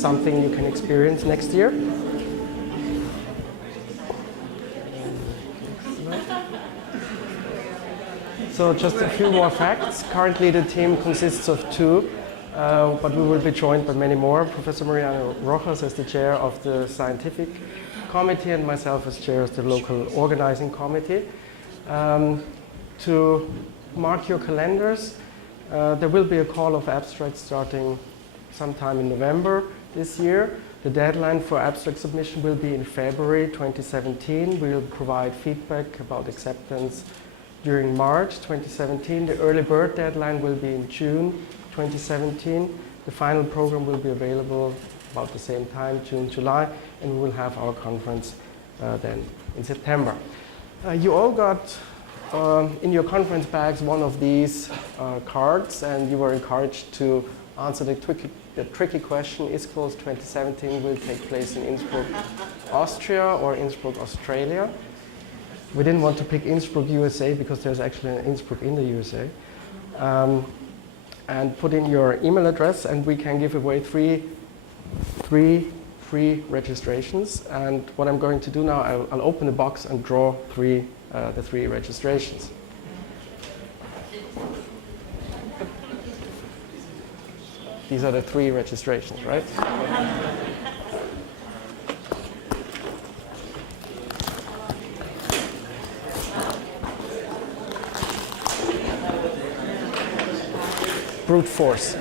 something you can experience next year. So just a few more facts. Currently the team consists of 2, but we will be joined by many more. Professor Mariano Rojas as the chair of the scientific committee and myself as chair of the local organizing committee. To mark your calendars, there will be a call of abstracts starting sometime in November this year. The deadline for abstract submission will be in February 2017. We will provide feedback about acceptance during March 2017. The early bird deadline will be in June 2017. The final program will be available about the same time, June, July, and we will have our conference then in September. You all got in your conference bags one of these cards, and you were encouraged to answer the tricky question: ISQOLS 2017 will take place in Innsbruck, Austria, or Innsbruck, Australia. We didn't want to pick Innsbruck, USA, because there's actually an Innsbruck in the USA. And put in your email address, and we can give away three free registrations. And what I'm going to do now, I'll open the box and draw the 3 registrations. These are the 3 registrations, right? Brute force.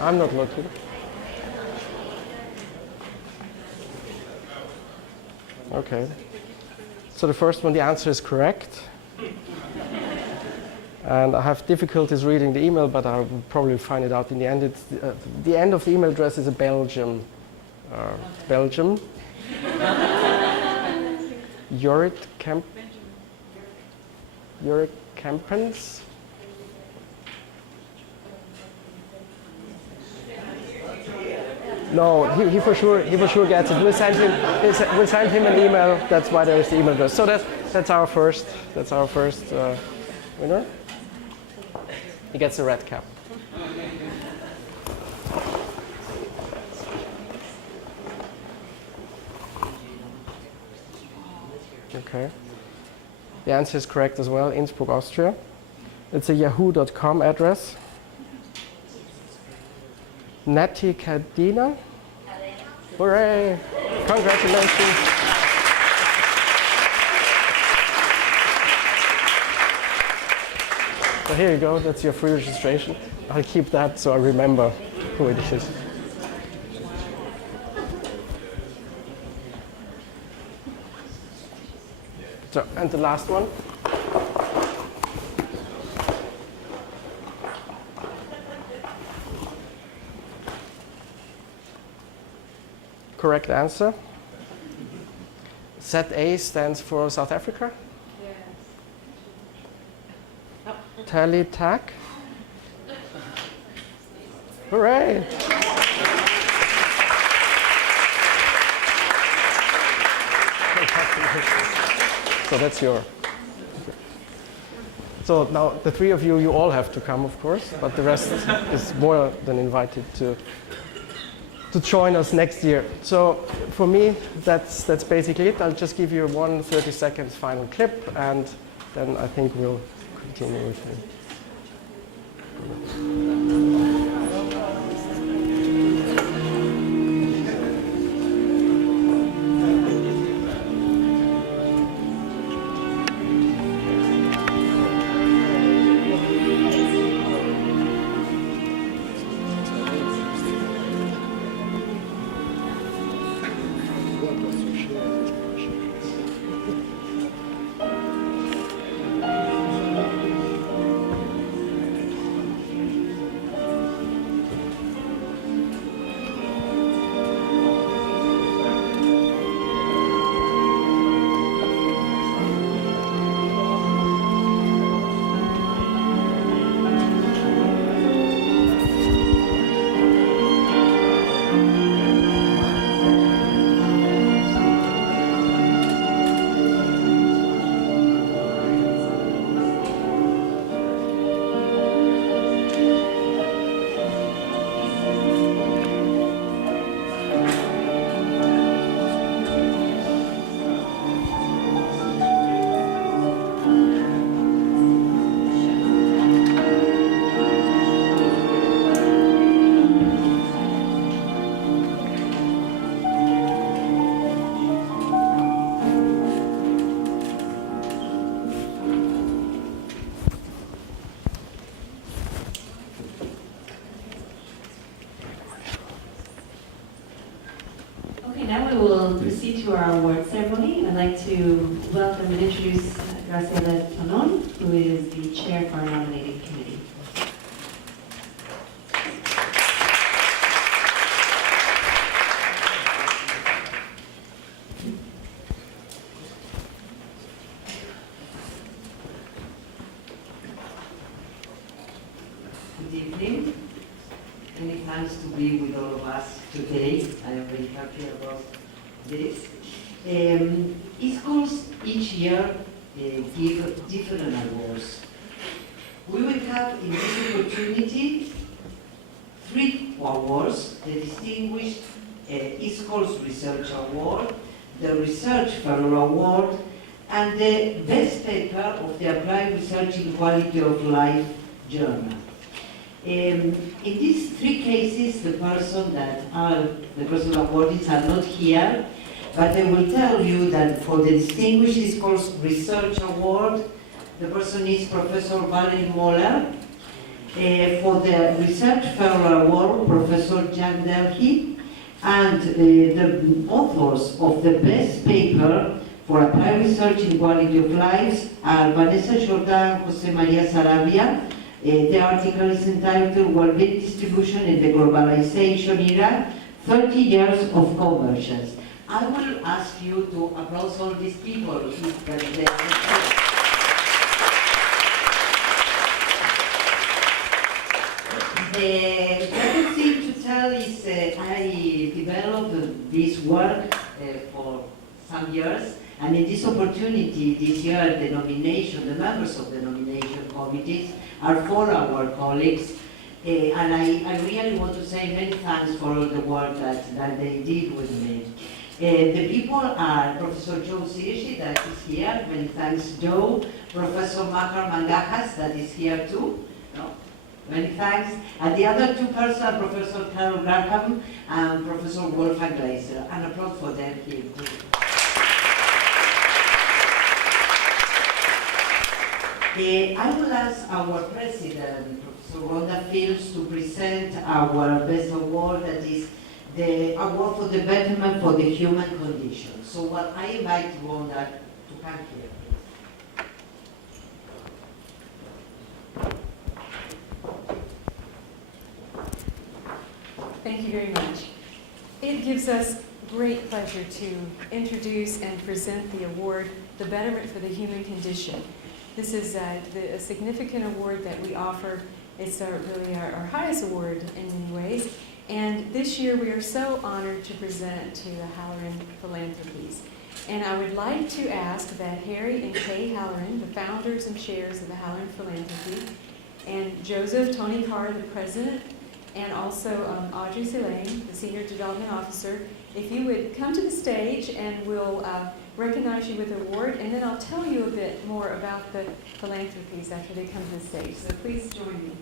I'm not looking. Okay. So the first one, the answer is correct. And I have difficulties reading the email, but I'll probably find it out in the end. It's the end of the email address is a Belgium. Belgium. Jorrit Kempens. No, he for sure gets it. We'll send him an email. That's why there is the email address. So that's our first winner. He gets a red cap. Okay. The answer is correct as well. Innsbruck, Austria. It's a yahoo.com address. Nati Cadena. Hooray! Congratulations. So here you go. That's your free registration. I'll keep that so I remember who it is. So, and the last one. Correct answer. ZA stands for South Africa. Yes. Tally tack. Hooray! So that's your. So now the 3 of you all have to come, of course, but the rest is more than invited to join us next year. So for me, that's basically it. I'll just give you one 30-second final clip, and then I think we'll continue with it. proceed to our award ceremony. I'd like to welcome and introduce Graciela Tonon, who is the chair for our nominating committee. Good evening. Many thanks to be with all of us today. I am very happy about this. ISQOLS each year give different awards. We will have in this opportunity 3 awards: the Distinguished ISQOLS Research Award, the Research Fellow Award, and the Best Paper of the Applied Research in Quality of Life Journal. In these 3 cases, the person awardees are not here, but I will tell you that for the Distinguished ISQOLS Research Award, the person is Professor Valerie Moller. For the Research Fellow Award, Professor Jack Delhi, and the authors of the Best Paper for Applied Research in Quality of Life are Vanessa Jordan, Jose Maria Sarabia. The article is entitled Well-being Distribution in the Globalization Era, 30 Years of Convergence. I will ask you to applaud all these people. The other thing to tell is I developed this work for some years, and in this opportunity this year the members of the nomination committees are 4 our colleagues, and I really want to say many thanks for all the work that they did with me. The people are Professor Joe Sirgy, that is here, many thanks Joe, Professor Mahar Mangahas, that is here too, no? Many thanks, and the other 2 persons are Professor Carol Graham and Professor Wolfgang Glatzer, and applause for them here too. I will ask our president, Professor Rhonda Fields, to present our best award, that is the award for the betterment for the human condition. So what I invite Rhonda to come here. Thank you very much. It gives us great pleasure to introduce and present the award, the Betterment for the Human Condition. This is a significant award that we offer. It's really our highest award in many ways. And this year we are so honored to present to the Halloran Philanthropies. And I would like to ask that Harry and Kay Halloran, the founders and chairs of the Halloran Philanthropy, and Joseph Tony Carr, the president, and also Audrey Selene, the Senior Development Officer, if you would come to the stage and we'll recognize you with the award, and then I'll tell you a bit more about the philanthropies after they come to the stage. So please join me.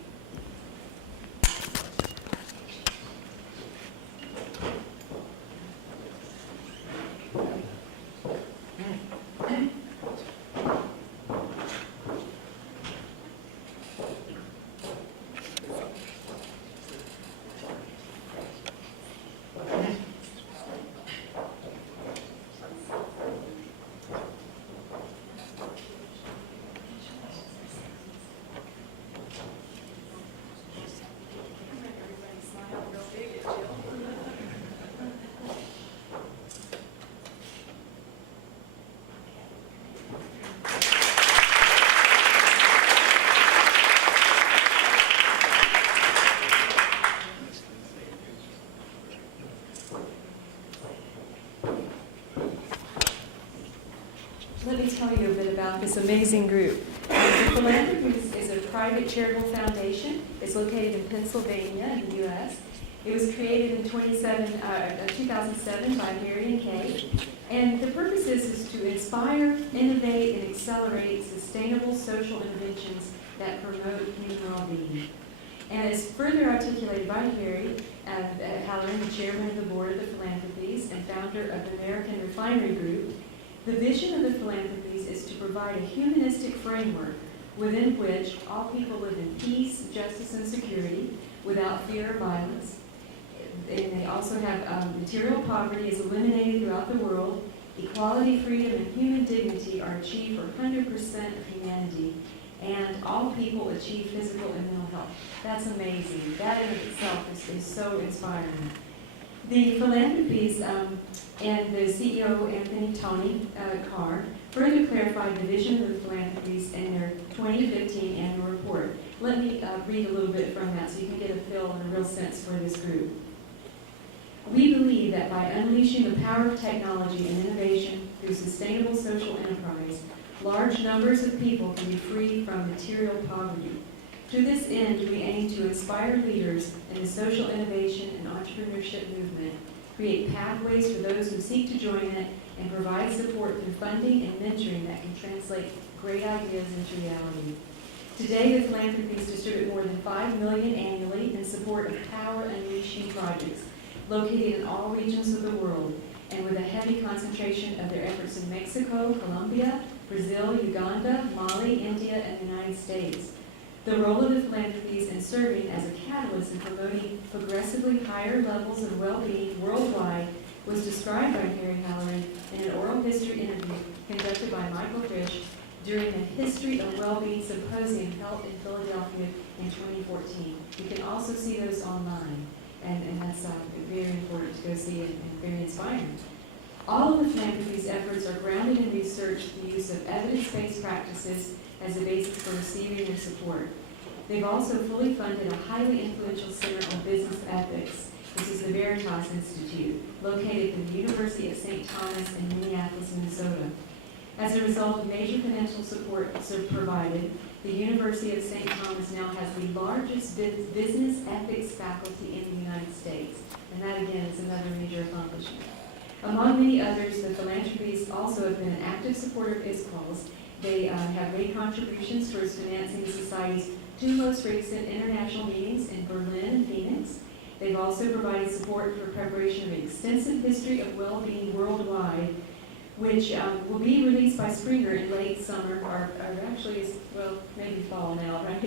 Let me tell you a bit about this amazing group. The Philanthropies is a private charitable foundation. It's located in Pennsylvania, in the U.S. It was created in 2007 by Harry and Kay. And the purpose is to inspire, innovate, and accelerate sustainable social interventions that promote human well-being. And as further articulated by Harry Halloran, the chairman of the board of the Philanthropies and founder of the American Refinery Group, the vision of the Philanthropies is to provide a humanistic framework within which all people live in peace, justice, and security without fear or violence. And they also have material poverty is eliminated throughout the world. Equality, freedom, and human dignity are achieved for 100% of humanity. And all people achieve physical and mental health. That's amazing. That in itself is so inspiring. The philanthropies and the CEO, Anthony Tony Carr, further clarified the vision of the philanthropies in their 2015 annual report. Let me read a little bit from that so you can get a feel and a real sense for this group. We believe that by unleashing the power of technology and innovation through sustainable social enterprise, large numbers of people can be freed from material poverty. To this end, we aim to inspire leaders in the social innovation and entrepreneurship movement, create pathways for those who seek to join it, and provide support through funding and mentoring that can translate great ideas into reality. Today, the philanthropies distribute more than $5 million annually in support of power unleashing projects located in all regions of the world, and with a heavy concentration of their efforts in Mexico, Colombia, Brazil, Uganda, Mali, India, and the United States. The role of the philanthropies in serving as a catalyst in promoting progressively higher levels of well-being worldwide was described by Harry Halloran in an oral history interview conducted by Michael Fish during the History of Wellbeing Symposium held in Philadelphia in 2014. You can also see those online, and that's very important to go see and very inspiring. All of the philanthropies' efforts are grounded in research, the use of evidence-based practices as a basis for receiving their support. They've also fully funded a highly influential center on business ethics. This is the Veritas Institute, located at the University of St. Thomas in Minneapolis, Minnesota. As a result of major financial support provided, the University of St. Thomas now has the largest business ethics faculty in the United States. And that, again, is another major accomplishment. Among many others, the philanthropies also have been an active supporter of ISQOLS. They have made contributions towards financing the Society's two most recent international meetings in Berlin and Phoenix. They've also provided support for preparation of an extensive history of well-being worldwide, which will be released by Springer in late summer, or actually, well, maybe fall now, right?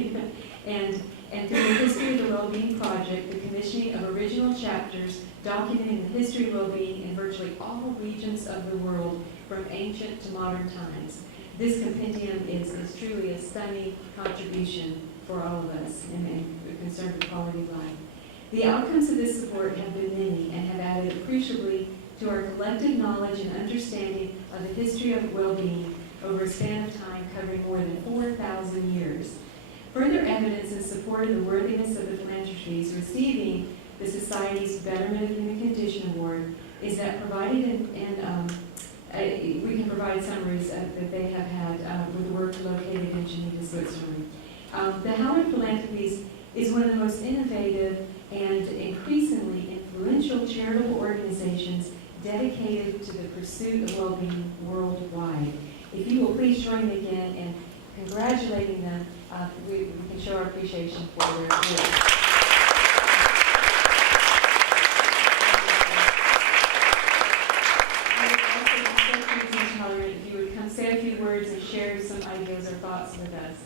and through the History of the Wellbeing Project, the commissioning of original chapters documenting the history of well-being in virtually all regions of the world, from ancient to modern times. This compendium is truly a stunning contribution for all of us and concerned with quality of life. The outcomes of this support have been many and have added appreciably to our collective knowledge and understanding of the history of well-being over a span of time covering more than 4,000 years. Further evidence in support of the worthiness of the philanthropies receiving the Society's Betterment of Human Condition Award is that provided we can provide summaries that they have had with work located in Geneva, Switzerland. The Halloran Philanthropies is one of the most innovative and increasingly influential charitable organizations dedicated to the pursuit of well-being worldwide. If you will please join me again in congratulating them, we can show our appreciation for their work. If you would come say a few words and share some ideas or thoughts with us.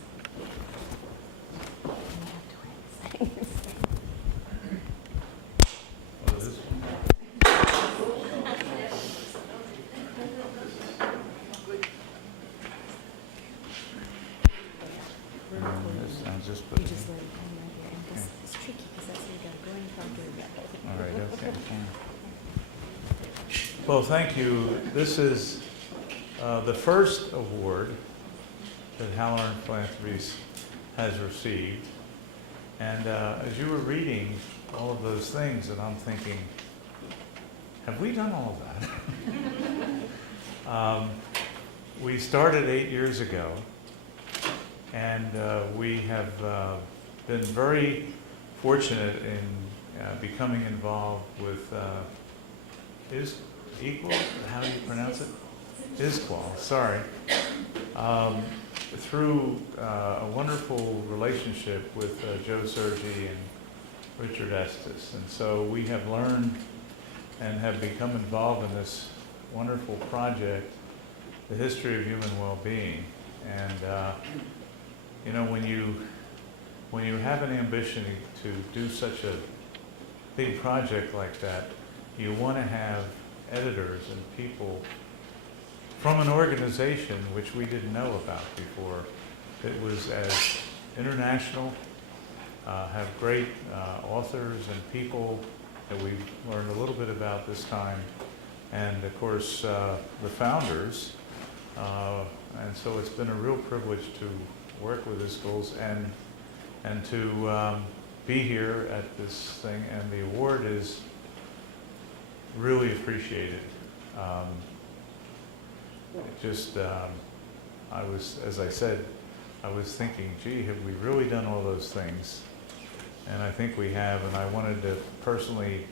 It's tricky because that's where you got to go in properly. All right, okay. Well, thank you. This is the first award that Halloran Philanthropies has received. And as you were reading all of those things, and I'm thinking, have we done all of that? We started 8 years ago, and we have been very fortunate in becoming involved with ISQOLS, how do you pronounce it? ISQOLS, sorry. Through a wonderful relationship with Joe Sirgy and Richard Estes. And so we have learned and have become involved in this wonderful project, the history of human well-being. And you know, when you have an ambition to do such big project like that, you want to have editors and people from an organization which we didn't know about before. It was as international, have great authors and people that we've learned a little bit about this time, and of course the founders. And so it's been a real privilege to work with ISQOLS and to be here at this thing, and the award is really appreciated. It just, I was, as I said, I was thinking, gee, have we really done all those things? And I think we have, and I wanted to personally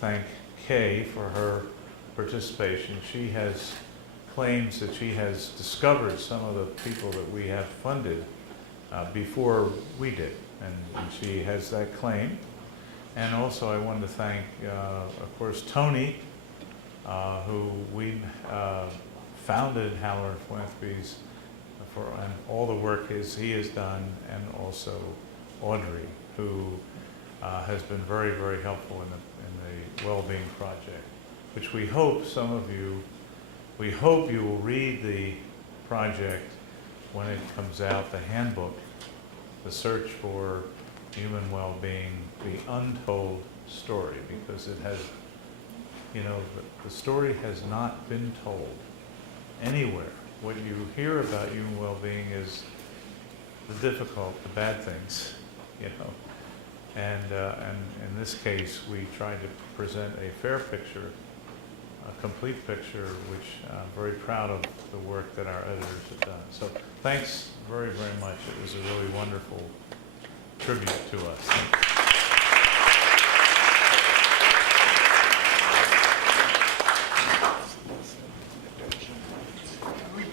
thank Kay for her participation. She has claims that she has discovered some of the people that we have funded before we did, and she has that claim. And also I wanted to thank, of course, Tony, who we founded Halloran Philanthropies and all the work he has done, and also Audrey, who has been very, very helpful in the well-being project, which we hope some of you, we hope you will read the project when it comes out, the handbook, The Search for Human Well-Being, The Untold Story, because it has, you know, the story has not been told anywhere. What you hear about human well-being is the difficult, the bad things, you know. And in this case, we tried to present a fair picture, a complete picture, which I'm very proud of the work that our editors have done. So thanks very, very much. It was a really wonderful tribute to us.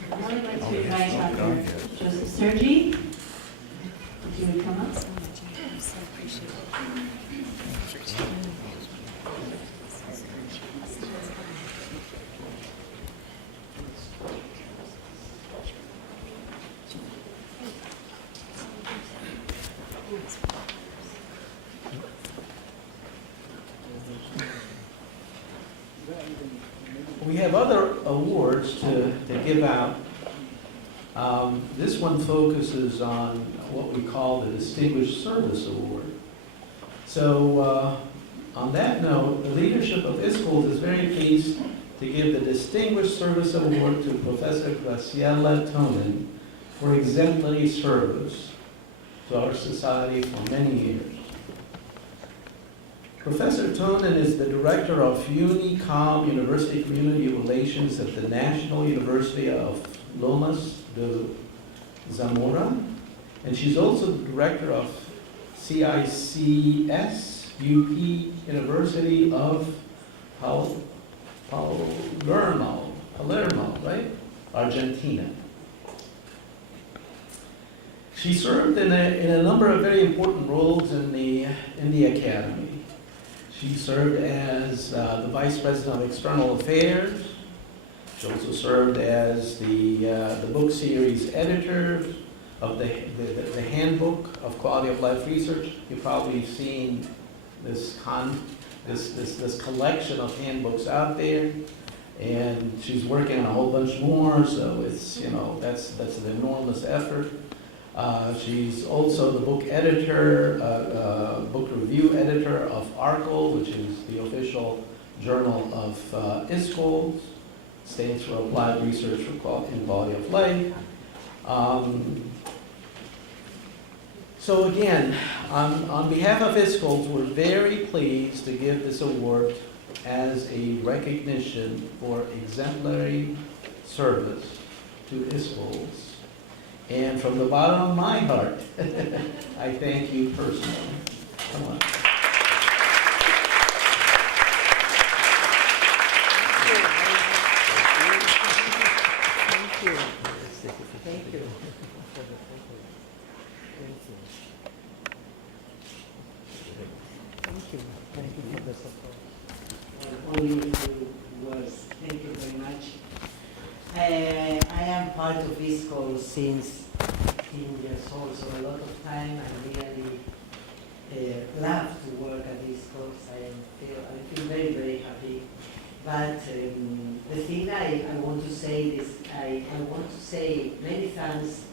Now I'd like to invite Dr. Joseph Sirgy, if you would come up. We have other awards to give out. This one focuses on what we call the Distinguished Service Award. So on that note, the leadership of ISQOLS is very pleased to give the Distinguished Service Award to Professor Graciela Tonon for exemplary service to our society for many years. Professor Tonon is the director of UNICOM, University Community Relations at the National University of Lomas de Zamora, and she's also the director of CICS, UP University of Palermo, right? Argentina. She served in a number of very important roles in the academy. She served as the Vice President of External Affairs. She also served as the book series editor of the Handbook of Quality of Life Research. You've probably seen this collection of handbooks out there, and she's working on a whole bunch more. So it's, you know, that's an enormous effort. She's also the book editor, book review editor of ISQOLS, which is the official journal of ISQOLS, stands for Applied Research in Quality of Life. So again, on behalf of ISQOLS, we're very pleased to give this award as a recognition for exemplary service to ISQOLS. And from the bottom of my heart, I thank you personally. Come on. Thank you. Thank you. Thank you. Thank you for the support. Only a few words. Thank you very much. I am part of ISQOLS since 15 years old, so a lot of time. I really love to work at very, very happy. But the thing I want to say is, I want to say many thanks,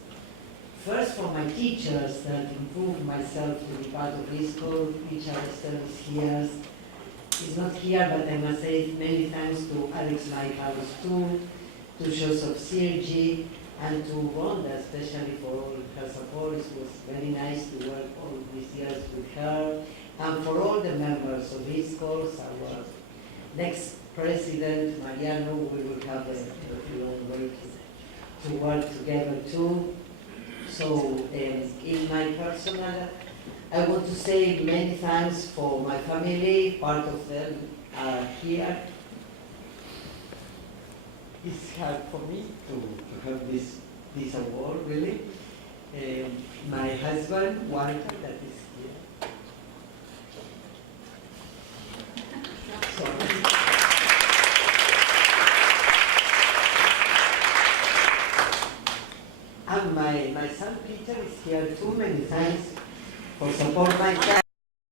first for my teachers that improved myself to be part of ISQOL. Richard is here. He's not here, but I must say many thanks to Alex Lighthouse too, to Joseph Sirgy, and to Rhonda especially for all her support. It was very nice to work all these years with her. And for all the members of ISQOLS, our next president, Mariano, we will have a long way to work together too. So in my personal, I want to say many thanks for my family. Part of them are here. It's hard for me to have this award, really. My husband, Walter, that is here. Sorry. And my son Peter is here too. Many thanks for support my son.